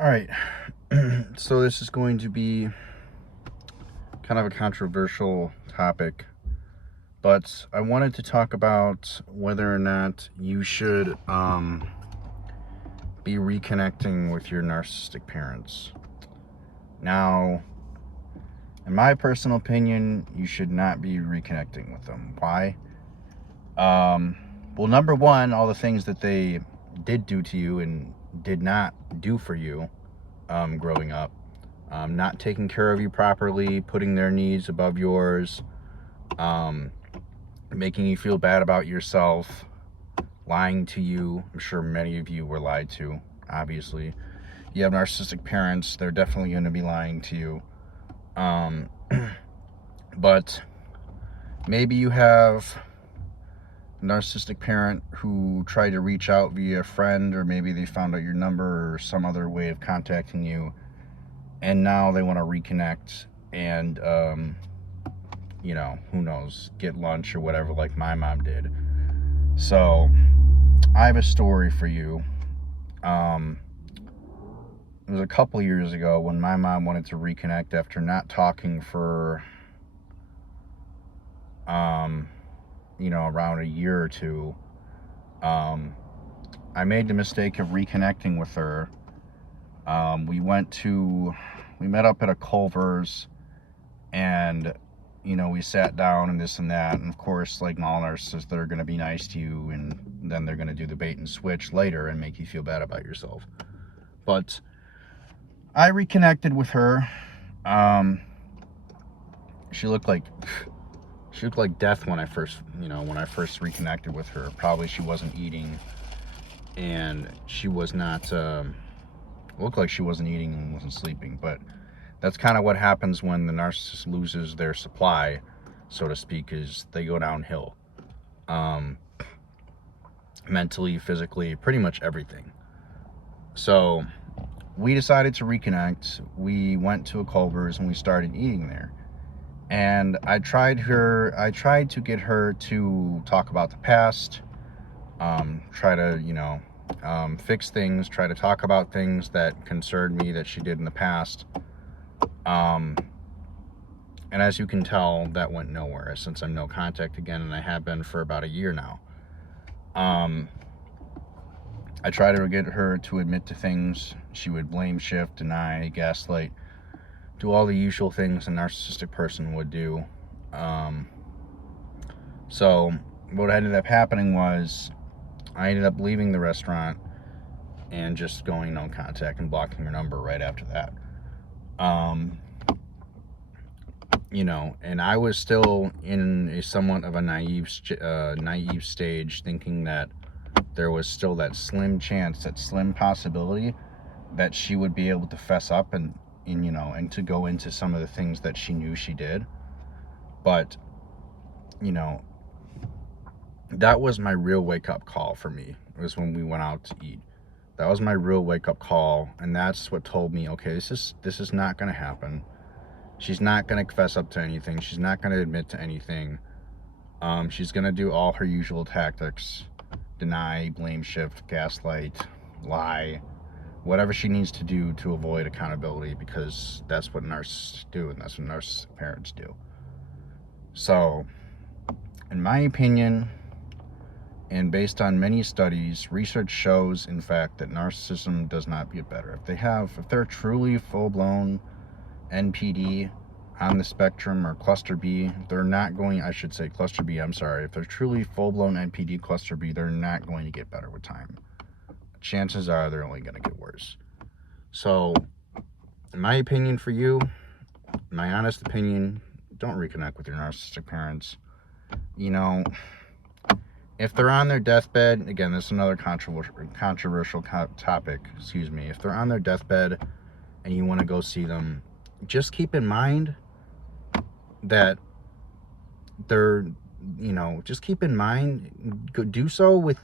All right. So this is going to be kind of a controversial topic, but I wanted to talk about whether or not you should be reconnecting with your narcissistic parents. Now, in my personal opinion, you should not be reconnecting with them. Why? Well, number one, all the things that they did do to you and did not do for you growing up. Not taking care of you properly, putting their needs above yours, making you feel bad about yourself, lying to you. I'm sure many of you were lied to, obviously. You have narcissistic parents, they're definitely going to be lying to you. But maybe you have a narcissistic parent who tried to reach out via a friend, or maybe they found out your number or some other way of contacting you, and now they want to reconnect and who knows, get lunch or whatever, like my mom did. So I have a story for you. It was a couple years ago when my mom wanted to reconnect after not talking for around a year or two. I made the mistake of reconnecting with her. We met up at a Culver's, and we sat down and this and that, and of course, like all narcissists, they're going to be nice to you, and then they're going to do the bait and switch later and make you feel bad about yourself. But I reconnected with her. She looked like death when I first reconnected with her. Probably she wasn't eating, and she was not looked like she wasn't eating and wasn't sleeping. But that's kind of what happens when the narcissist loses their supply, so to speak, is they go downhill. Mentally, physically, pretty much everything. So we decided to reconnect. We went to a Culver's and we started eating there. And I tried to get her to talk about the past, try to, fix things, try to talk about things that concerned me that she did in the past. And as you can tell, that went nowhere since I'm no contact again, and I have been for about a year now. I tried to get her to admit to things. She would blame shift, deny, gaslight, do all the usual things a narcissistic person would do. So what ended up happening was I ended up leaving the restaurant and just going no contact and blocking her number right after that. And I was still in a somewhat of a naive stage, thinking that there was still that slim chance, that slim possibility that she would be able to fess up and to go into some of the things that she knew she did. But, that was my real wake-up call for me. It was when we went out to eat. That was my real wake-up call, and that's what told me, okay, this is not going to happen. She's not going to confess up to anything. She's not going to admit to anything. She's going to do all her usual tactics: deny, blame shift, gaslight, lie, whatever she needs to do to avoid accountability, because that's what narcissists do, and that's what narcissistic parents do. So, in my opinion, and based on many studies, research shows, in fact, that narcissism does not get better. If they're truly full-blown NPD on the spectrum, or cluster B, cluster B, I'm sorry. If they're truly full-blown NPD cluster B, they're not going to get better with time. Chances are they're only going to get worse. So, in my opinion for you, my honest opinion, don't reconnect with your narcissistic parents. If they're on their deathbed, again, this is another controversial topic, if they're on their deathbed and you want to go see them, just keep in mind that do so with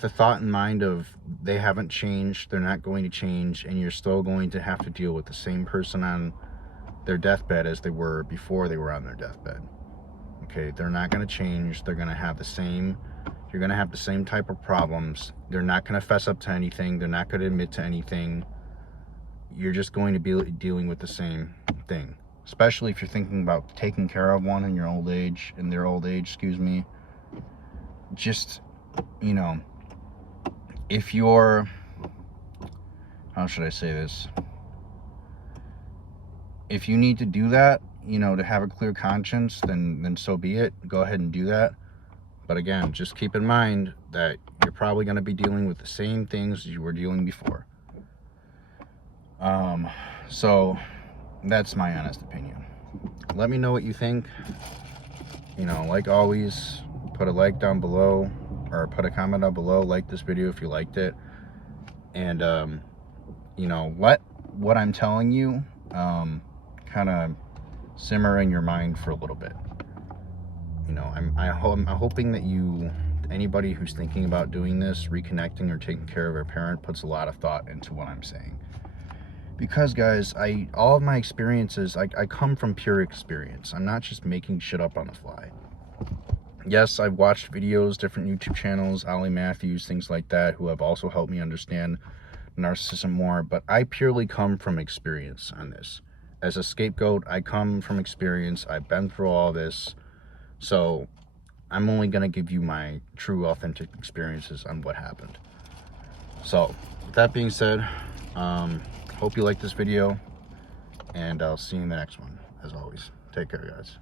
the thought in mind of they haven't changed, they're not going to change, and you're still going to have to deal with the same person on their deathbed as they were before they were on their deathbed. Okay, they're not going to change. They're going to have the same You're going to have the same type of problems. They're not going to fess up to anything. They're not going to admit to anything. You're just going to be dealing with the same thing. Especially if you're thinking about taking care of one in their old age, excuse me. Just, you know, if you're, how should I say this? If you need to do that, you know, to have a clear conscience, then so be it. Go ahead and do that. But again, just keep in mind that you're probably going to be dealing with the same things you were dealing before. So that's my honest opinion. Let me know what you think. You know, like always, put a like down below, or put a comment down below. Like this video if you liked it. And, you know, let what I'm telling you kind of simmer in your mind for a little bit. You know, I'm hoping that anybody who's thinking about doing this, reconnecting or taking care of a parent, puts a lot of thought into what I'm saying. Because, guys, all of my experiences, I come from pure experience. I'm not just making shit up on the fly. Yes, I've watched videos, different YouTube channels, Ollie Matthews, things like that, who have also helped me understand narcissism more, but I purely come from experience on this. As a scapegoat, I come from experience. I've been through all this. So I'm only going to give you my true, authentic experiences on what happened. So with that being said, hope you like this video, and I'll see you in the next one. As always, take care, guys.